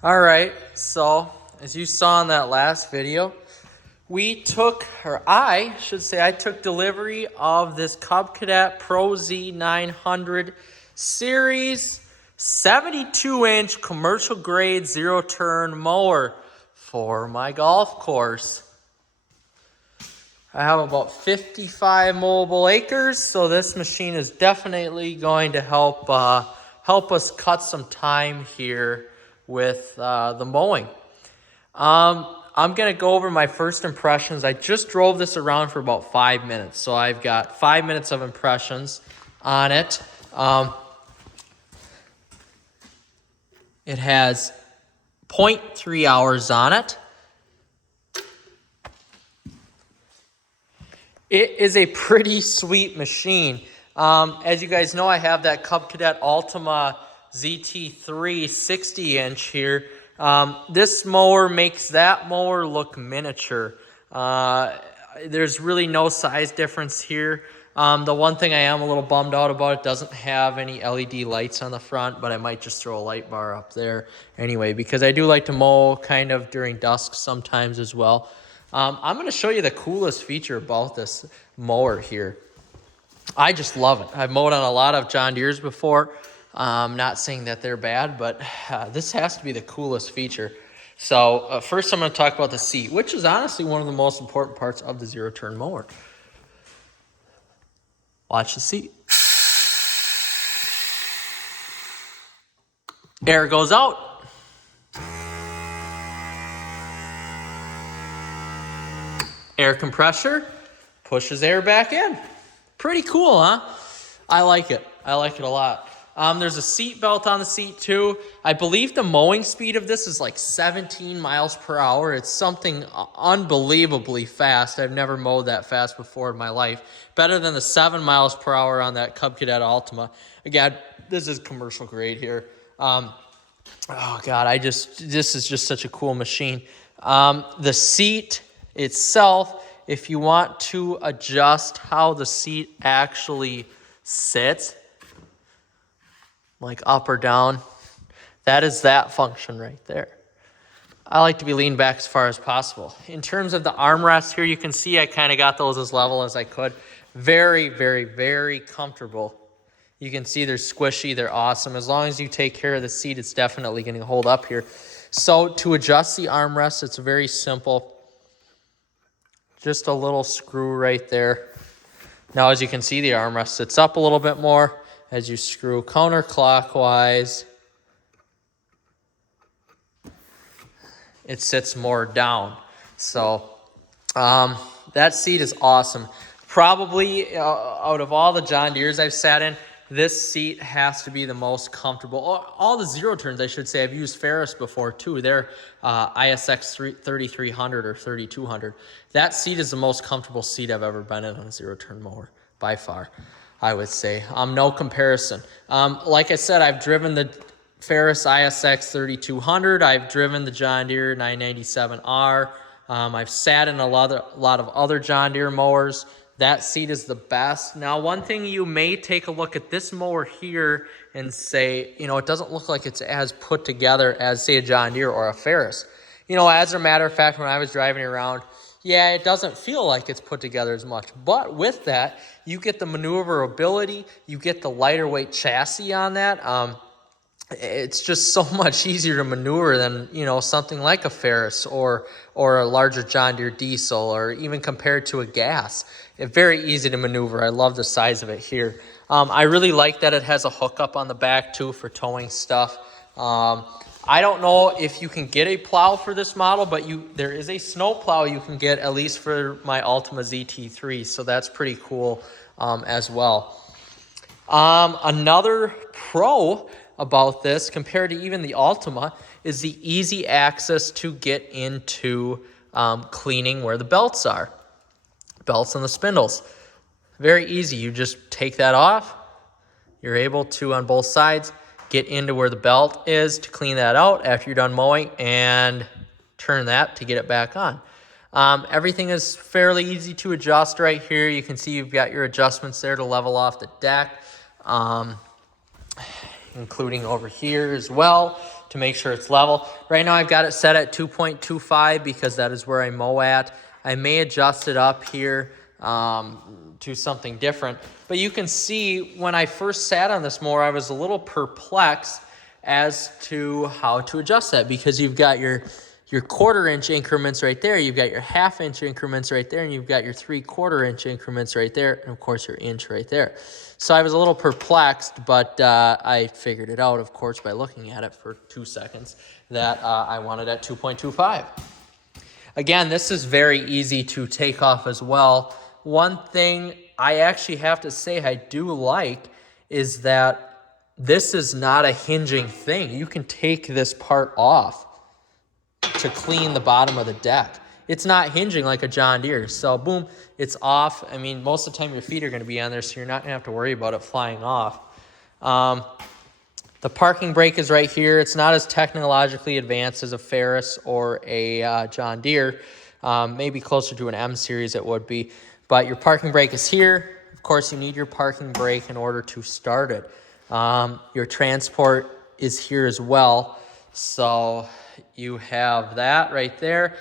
All right, so as you saw in that last video, I took delivery of this Cub Cadet Pro Z 900 series 72-inch commercial grade zero-turn mower for my golf course. I have about 55 mowable acres, so this machine is definitely going to help us cut some time here with the mowing. I'm going to go over my first impressions. I just drove this around for about 5 minutes, so I've got 5 minutes of impressions on it. It has 0.3 hours on it. It is a pretty sweet machine. As you guys know, I have that Cub Cadet Ultima ZT3 60-inch here. This mower makes that mower look miniature. There's really no size difference here. The one thing I am a little bummed out about, it doesn't have any LED lights on the front, but I might just throw a light bar up there anyway, because I do like to mow kind of during dusk sometimes as well. I'm going to show you the coolest feature about this mower here. I just love it. I've mowed on a lot of John Deeres before. Not saying that they're bad, but this has to be the coolest feature. So first I'm going to talk about the seat, which is honestly one of the most important parts of the zero-turn mower. Watch the seat. Air goes out. Air compressor pushes air back in. Pretty cool, huh? I like it. I like it a lot. There's a seat belt on the seat too. I believe the mowing speed of this is like 17 miles per hour. It's something unbelievably fast. I've never mowed that fast before in my life. Better than the 7 miles per hour on that Cub Cadet Ultima. Again, this is commercial grade here. Oh God, this is just such a cool machine. The seat itself, if you want to adjust how the seat actually sits, like up or down, that is that function right there. I like to be leaned back as far as possible. In terms of the armrests here, you can see I kind of got those as level as I could. Very, very, very comfortable. You can see they're squishy, they're awesome. As long as you take care of the seat, it's definitely going to hold up here. So to adjust the armrest, it's very simple. Just a little screw right there. Now, as you can see, the armrest sits up a little bit more. As you screw counterclockwise, it sits more down. So that seat is awesome. Probably out of all the John Deeres I've sat in, this seat has to be the most comfortable. All the zero turns, I should say. I've used Ferris before too. They're ISX 3300 or 3200. That seat is the most comfortable seat I've ever been in on a zero turn mower by far, I would say. No comparison. Like I said, I've driven the Ferris ISX 3200. I've driven the John Deere 997R. I've sat in a lot of other John Deere mowers. That seat is the best. Now, one thing you may take a look at this mower here and say, it doesn't look like it's as put together as, say, a John Deere or a Ferris. As a matter of fact, when I was driving around, yeah, it doesn't feel like it's put together as much. But with that, you get the maneuverability, you get the lighter weight chassis on that. It's just so much easier to maneuver than, something like a Ferris or a larger John Deere diesel, or even compared to a gas. It's very easy to maneuver. I love the size of it here. I really like that it has a hookup on the back too for towing stuff. I don't know if you can get a plow for this model, but there is a snow plow you can get, at least for my Ultima ZT3, so that's pretty cool as well. Another pro about this, compared to even the Ultima, is the easy access to get into cleaning where the belts are. Belts and the spindles. Very easy. You just take that off. You're able to, on both sides, get into where the belt is to clean that out after you're done mowing, and turn that to get it back on. Everything is fairly easy to adjust right here. You can see you've got your adjustments there to level off the deck, including over here as well. to make sure it's level. Right now I've got it set at 2.25 because that is where I mow at. I may adjust it up here to something different. But you can see when I first sat on this mower, I was a little perplexed as to how to adjust that, because you've got your 1/4 inch increments right there, you've got your 1/2 inch increments right there, and you've got your 3/4 inch increments right there, and of course your inch right there. So I was a little perplexed, but I figured it out, of course, by looking at it for 2 seconds, that I wanted at 2.25. Again, this is very easy to take off as well. One thing I actually have to say I do like is that this is not a hinging thing. You can take this part off to clean the bottom of the deck. It's not hinging like a John Deere. So boom, it's off. I mean, most of the time your feet are going to be on there, so you're not going to have to worry about it flying off. The parking brake is right here. It's not as technologically advanced as a Ferris or a John Deere. Maybe closer to an M series it would be. But your parking brake is here. Of course, you need your parking brake in order to start it. Your transport is here as well. So you have that right there.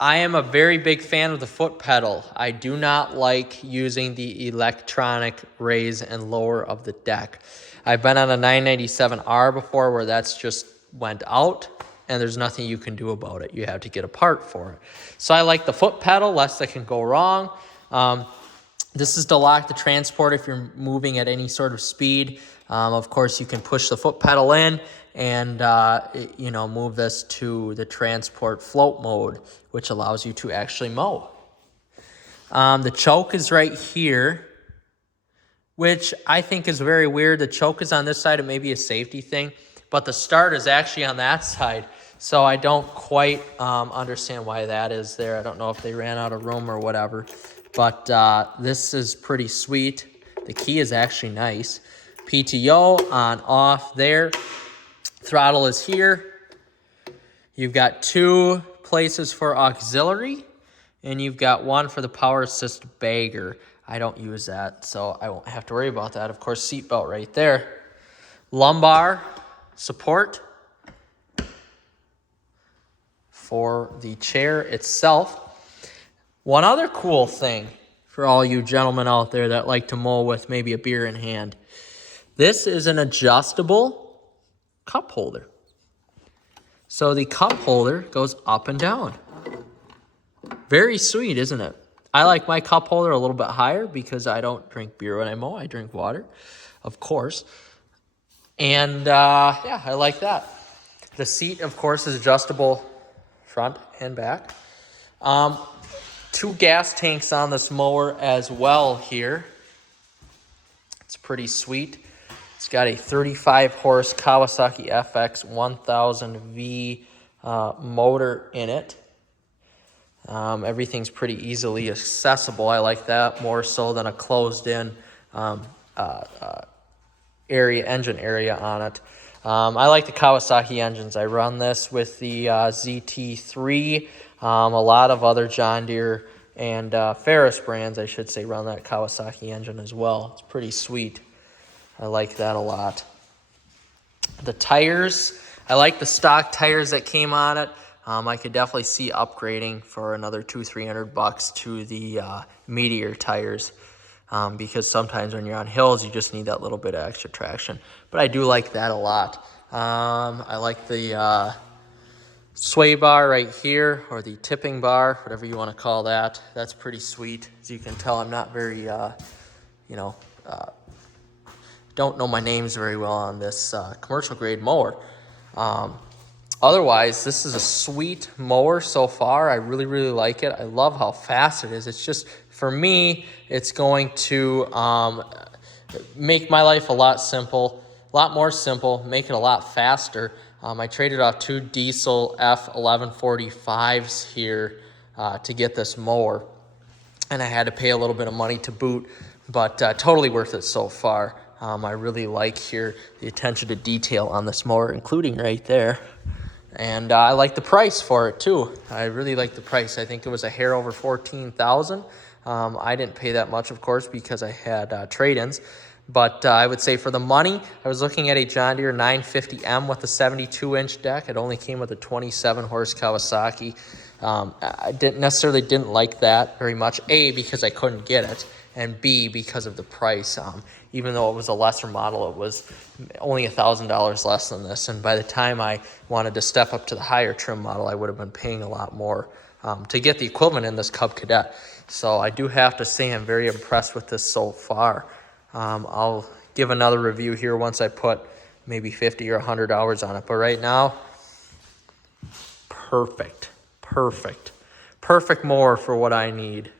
I am a very big fan of the foot pedal. I do not like using the electronic raise and lower of the deck. I've been on a 997R before where that's just went out and there's nothing you can do about it. You have to get a part for it. So I like the foot pedal, less that can go wrong. This is to lock the transport if you're moving at any sort of speed. Of course, you can push the foot pedal in and move this to the transport float mode, which allows you to actually mow. The choke is right here, which I think is very weird. The choke is on this side. It may be a safety thing, but the start is actually on that side. So I don't quite understand why that is there. I don't know if they ran out of room or whatever, but this is pretty sweet. The key is actually nice. PTO on off there. Throttle is here. You've got 2 places for auxiliary, and you've got 1 for the power assist bagger. I don't use that, so I won't have to worry about that. Of course, seatbelt right there. Lumbar support for the chair itself. One other cool thing for all you gentlemen out there that like to mow with maybe a beer in hand. This is an adjustable cup holder. So the cup holder goes up and down. Very sweet, isn't it? I like my cup holder a little bit higher because I don't drink beer when I mow. I drink water, of course. And yeah, I like that. The seat, of course, is adjustable front and back. 2 gas tanks on this mower as well here. It's pretty sweet. It's got a 35 horse Kawasaki FX 1000V motor in it. Everything's pretty easily accessible. I like that more so than a closed-in engine area on it. I like the Kawasaki engines. I run this with the ZT3. A lot of other John Deere and Ferris brands, I should say, run that Kawasaki engine as well. It's pretty sweet. I like that a lot. The tires, I like the stock tires that came on it. I could definitely see upgrading for another $200-300 to the Meteor tires, because sometimes when you're on hills, you just need that little bit of extra traction. But I do like that a lot. I like the sway bar right here, or the tipping bar, whatever you want to call that. That's pretty sweet. As you can tell, I'm not very, don't know my names very well on this commercial grade mower. Otherwise, this is a sweet mower so far. I really, really like it. I love how fast it is. It's just, for me, it's going to make my life a lot more simple, make it a lot faster. I traded off 2 diesel F1145s here to get this mower, and I had to pay a little bit of money to boot, but totally worth it so far. I really like here the attention to detail on this mower, including right there. And I like the price for it too. I really like the price. I think it was a hair over $14,000. I didn't pay that much, of course, because I had trade-ins. But I would say for the money, I was looking at a John Deere 950M with a 72-inch deck. It only came with a 27-horse Kawasaki. I didn't like that very much. A, because I couldn't get it, and B, because of the price. Even though it was a lesser model, it was only $1,000 less than this. And by the time I wanted to step up to the higher trim model, I would have been paying a lot more to get the equivalent in this Cub Cadet. So I do have to say I'm very impressed with this so far. I'll give another review here once I put maybe 50 or 100 hours on it. But right now, perfect mower for what I need.